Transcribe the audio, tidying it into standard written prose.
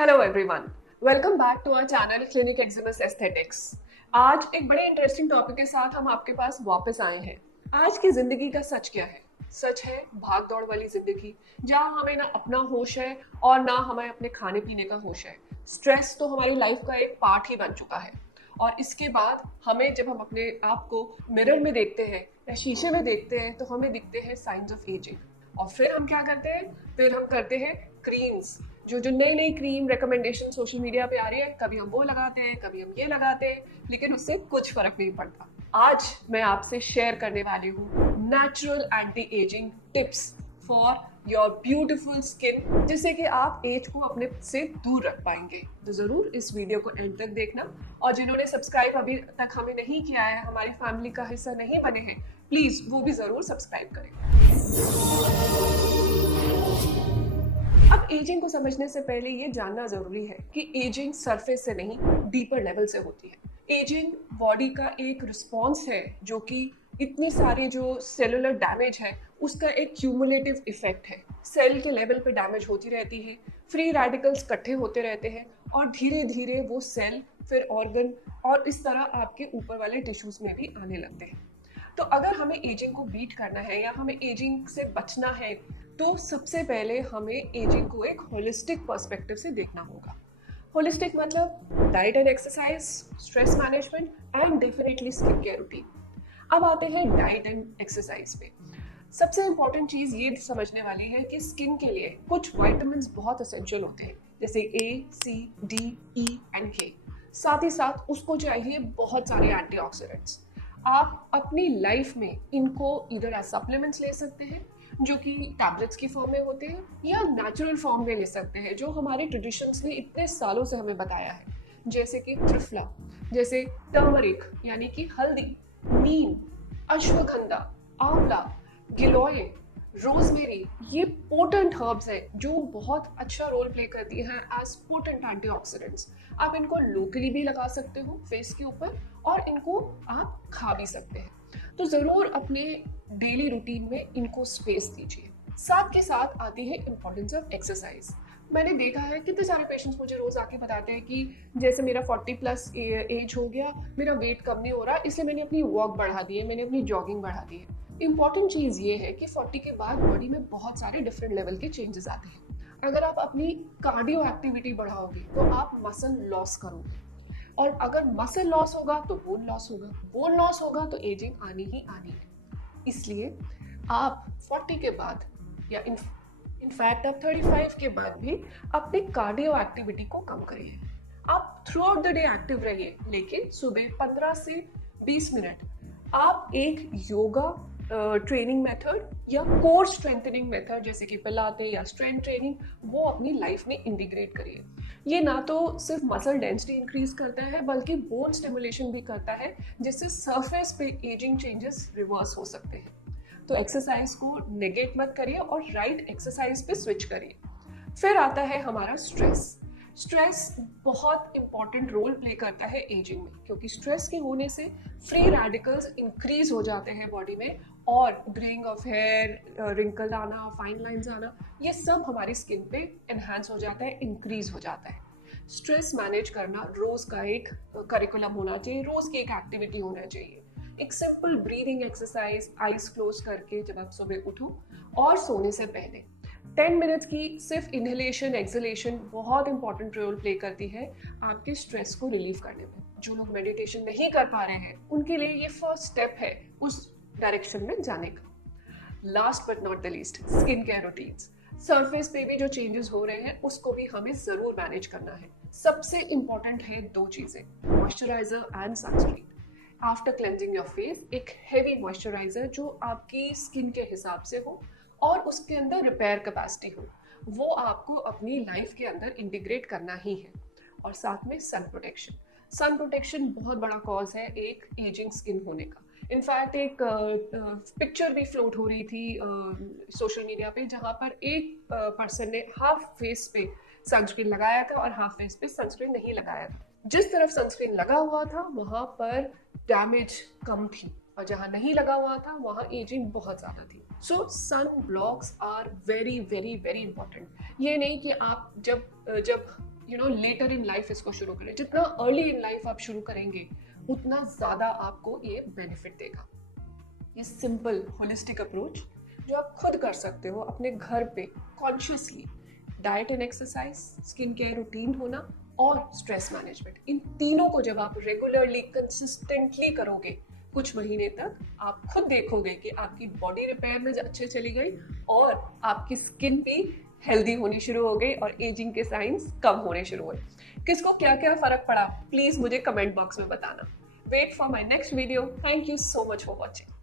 Hello everyone, welcome back to our channel clinic Exzimus aesthetics. आज एक बड़े interesting topic के साथ हम आपके पास वापस आए हैं। आज की जिंदगी का सच क्या है? सच है भाग दौड़ वाली जिंदगी, जहाँ हमें ना अपना होश है और ना हमें अपने खाने पीने का होश है। स्ट्रेस तो हमारी लाइफ का एक पार्ट ही बन चुका है। और इसके बाद हमें जब हम अपने आप को मिरर में देखते हैं या शीशे में देखते हैं तो हमें दिखते हैं साइंस ऑफ एजिंग। और फिर हम क्या करते हैं? फिर हम करते हैं क्रीम्स। जो जो नई नई क्रीम रिकमेंडेशन सोशल मीडिया पे आ रही है, कभी हम वो लगाते हैं, कभी हम ये लगाते हैं, लेकिन उससे कुछ फर्क नहीं पड़ता। आज मैं आपसे शेयर करने वाली हूँ natural anti ageing tips for your beautiful skin, जिससे कि आप एज को अपने से दूर रख पाएंगे। तो जरूर इस वीडियो को एंड तक देखना। और जिन्होंने सब्सक्राइब अभी तक हमें नहीं किया है, हमारी फैमिली का हिस्सा नहीं बने हैं, प्लीज वो भी जरूर सब्सक्राइब करें। अब एजिंग को समझने से पहले ये जानना जरूरी है कि एजिंग सरफेस से नहीं, डीपर लेवल से होती है। एजिंग बॉडी का एक रिस्पॉन्स है जो कि इतनी सारी जो सेलुलर डैमेज है उसका एक क्यूमुलेटिव इफेक्ट है। सेल के लेवल पे डैमेज होती रहती है, फ्री रेडिकल्स इकट्ठे होते रहते हैं और धीरे धीरे वो सेल फिर ऑर्गन और इस तरह आपके ऊपर वाले टिश्यूज में भी आने लगते हैं। तो अगर हमें एजिंग को बीट करना है या हमें एजिंग से बचना है तो सबसे पहले हमें एजिंग को एक होलिस्टिक पर्सपेक्टिव से देखना होगा। होलिस्टिक मतलब diet and exercise, stress management and definitely skin care routine. अब आते हैं डाइट एंड एक्सरसाइज पे। सबसे इंपॉर्टेंट चीज ये समझने वाली है कि स्किन के लिए कुछ विटामिन्स बहुत एसेंशियल होते हैं, जैसे ए, सी, डी, ई एंड के। साथ ही साथ उसको चाहिए बहुत सारे एंटीऑक्सीडेंट्स। आप अपनी लाइफ में इनको इधर एज सप्लीमेंट्स ले सकते हैं जो कि टैबलेट्स की फॉर्म में होते हैं, या नेचुरल फॉर्म में ले सकते हैं जो हमारे ट्रेडिशंस ने इतने सालों से हमें बताया है, जैसे कि त्रिफला, जैसे टर्मरिक यानी कि हल्दी, नीम, अश्वगंधा, आंवला, गिलोय, रोजमेरी। ये पोटेंट हर्ब्स हैं जो बहुत अच्छा रोल प्ले करती हैं एज पोटेंट एंटीऑक्सीडेंट्स। आप इनको लोकली भी लगा सकते हो फेस के ऊपर और इनको आप खा भी सकते हैं। तो जरूर अपने डेली रूटीन में इनको स्पेस दीजिए। साथ के साथ आती है इंपॉर्टेंस ऑफ एक्सरसाइज। मैंने देखा है कितने सारे पेशेंट्स मुझे रोज आके बताते हैं कि जैसे मेरा 40+ एज हो गया, मेरा वेट कम नहीं हो रहा, इसलिए मैंने अपनी वॉक बढ़ा दी है, मैंने अपनी जॉगिंग बढ़ा दी है। इंपॉर्टेंट चीज़ ये है कि 40 के बाद बॉडी में बहुत सारे डिफरेंट लेवल के चेंजेस आते हैं। अगर आप अपनी कार्डियो एक्टिविटी बढ़ाओगे तो आप मसल लॉस करोगे, और अगर मसल लॉस होगा तो बोन लॉस होगा, बोन लॉस होगा तो एजिंग आनी ही आनी है। इसलिए आप 40 के बाद या इनफैक्ट आप 35 के बाद भी अपनी कार्डियो एक्टिविटी को कम करिए। आप through out the day active रहिए, लेकिन सुबह 15 से 20 मिनट आप एक योगा ट्रेनिंग मेथड या कोर स्ट्रेंथनिंग मेथड जैसे कि पिलाते या स्ट्रेंथ ट्रेनिंग वो अपनी लाइफ में इंटीग्रेट करिए। ये ना तो सिर्फ मसल डेंसिटी इंक्रीज करता है बल्कि बोन स्टिमुलेशन भी करता है, जिससे सरफेस पे एजिंग चेंजेस रिवर्स हो सकते हैं। तो एक्सरसाइज को नेगेट मत करिए और राइट एक्सरसाइज पे स्विच करिए। फिर आता है हमारा स्ट्रेस। स्ट्रेस बहुत इंपॉर्टेंट रोल प्ले करता है एजिंग में, क्योंकि स्ट्रेस के होने से फ्री रेडिकल्स इंक्रीज हो जाते हैं बॉडी में और ग्रेइंग ऑफ हेयर, रिंकल आना, फाइन लाइंस आना, ये सब हमारी स्किन पे एनहांस हो जाता है, इंक्रीज हो जाता है। स्ट्रेस मैनेज करना रोज का एक करिकुलम होना चाहिए, रोज की एक एक्टिविटी होना चाहिए। एक simple breathing exercise eyes close करके जब आप सुबह उठो और सोने से पहले 10 मिनट्स की सिर्फ इनहेलेशन एक्सहेलेशन बहुत इंपॉर्टेंट रोल प्ले करती है आपके स्ट्रेस को रिलीव करने में। जो लोग मेडिटेशन नहीं कर पा रहे हैं उनके लिए ये फर्स्ट स्टेप है उस डायरेक्शन में जाने का। Last but not the least, skin care routines. Surface पे भी जो चेंजेस हो रहे हैं उसको भी हमें जरूर मैनेज करना है। सबसे इंपॉर्टेंट है 2 चीजें, moisturiser and sunscreen. After cleansing your face एक हेवी मॉइस्चराइजर जो आपकी स्किन के हिसाब से हो और उसके अंदर रिपेयर कैपेसिटी हो, वो आपको अपनी लाइफ के अंदर इंटीग्रेट करना ही है। और साथ में सन प्रोटेक्शन। सन प्रोटेक्शन बहुत बड़ा कॉज है एक एजिंग स्किन होने का। इनफैक्ट एक पिक्चर भी फ्लोट हो रही थी सोशल मीडिया पे, जहाँ पर एक पर्सन ने हाफ फेस पे सनस्क्रीन लगाया था और हाफ फेस पे सनस्क्रीन नहीं लगाया था। जिस तरफ सनस्क्रीन लगा हुआ था वहाँ पर डैमेज कम थी और जहाँ नहीं लगा हुआ था वहाँ एजिंग बहुत ज़्यादा थी। So sun blocks are very very very important. ये नहीं कि आप जब लेटर इन लाइफ इसको शुरू करें। जितना अर्ली इन लाइफ आप शुरू करेंगे उतना ज्यादा आपको ये बेनिफिट देगा। ये सिंपल होलिस्टिक अप्रोच जो आप खुद कर सकते हो अपने घर पे consciously, diet and exercise, skin care routine होना और स्ट्रेस मैनेजमेंट, इन तीनों को जब आप रेगुलरली कंसिस्टेंटली करोगे कुछ महीने तक, आप खुद देखोगे कि आपकी बॉडी रिपेयर में अच्छे चली गई और आपकी स्किन भी हेल्दी होनी शुरू हो गई और एजिंग के साइंस कम होने शुरू हुए। किसको क्या क्या फर्क पड़ा प्लीज मुझे कमेंट बॉक्स में बताना। Wait for my next video. Thank you so much for watching.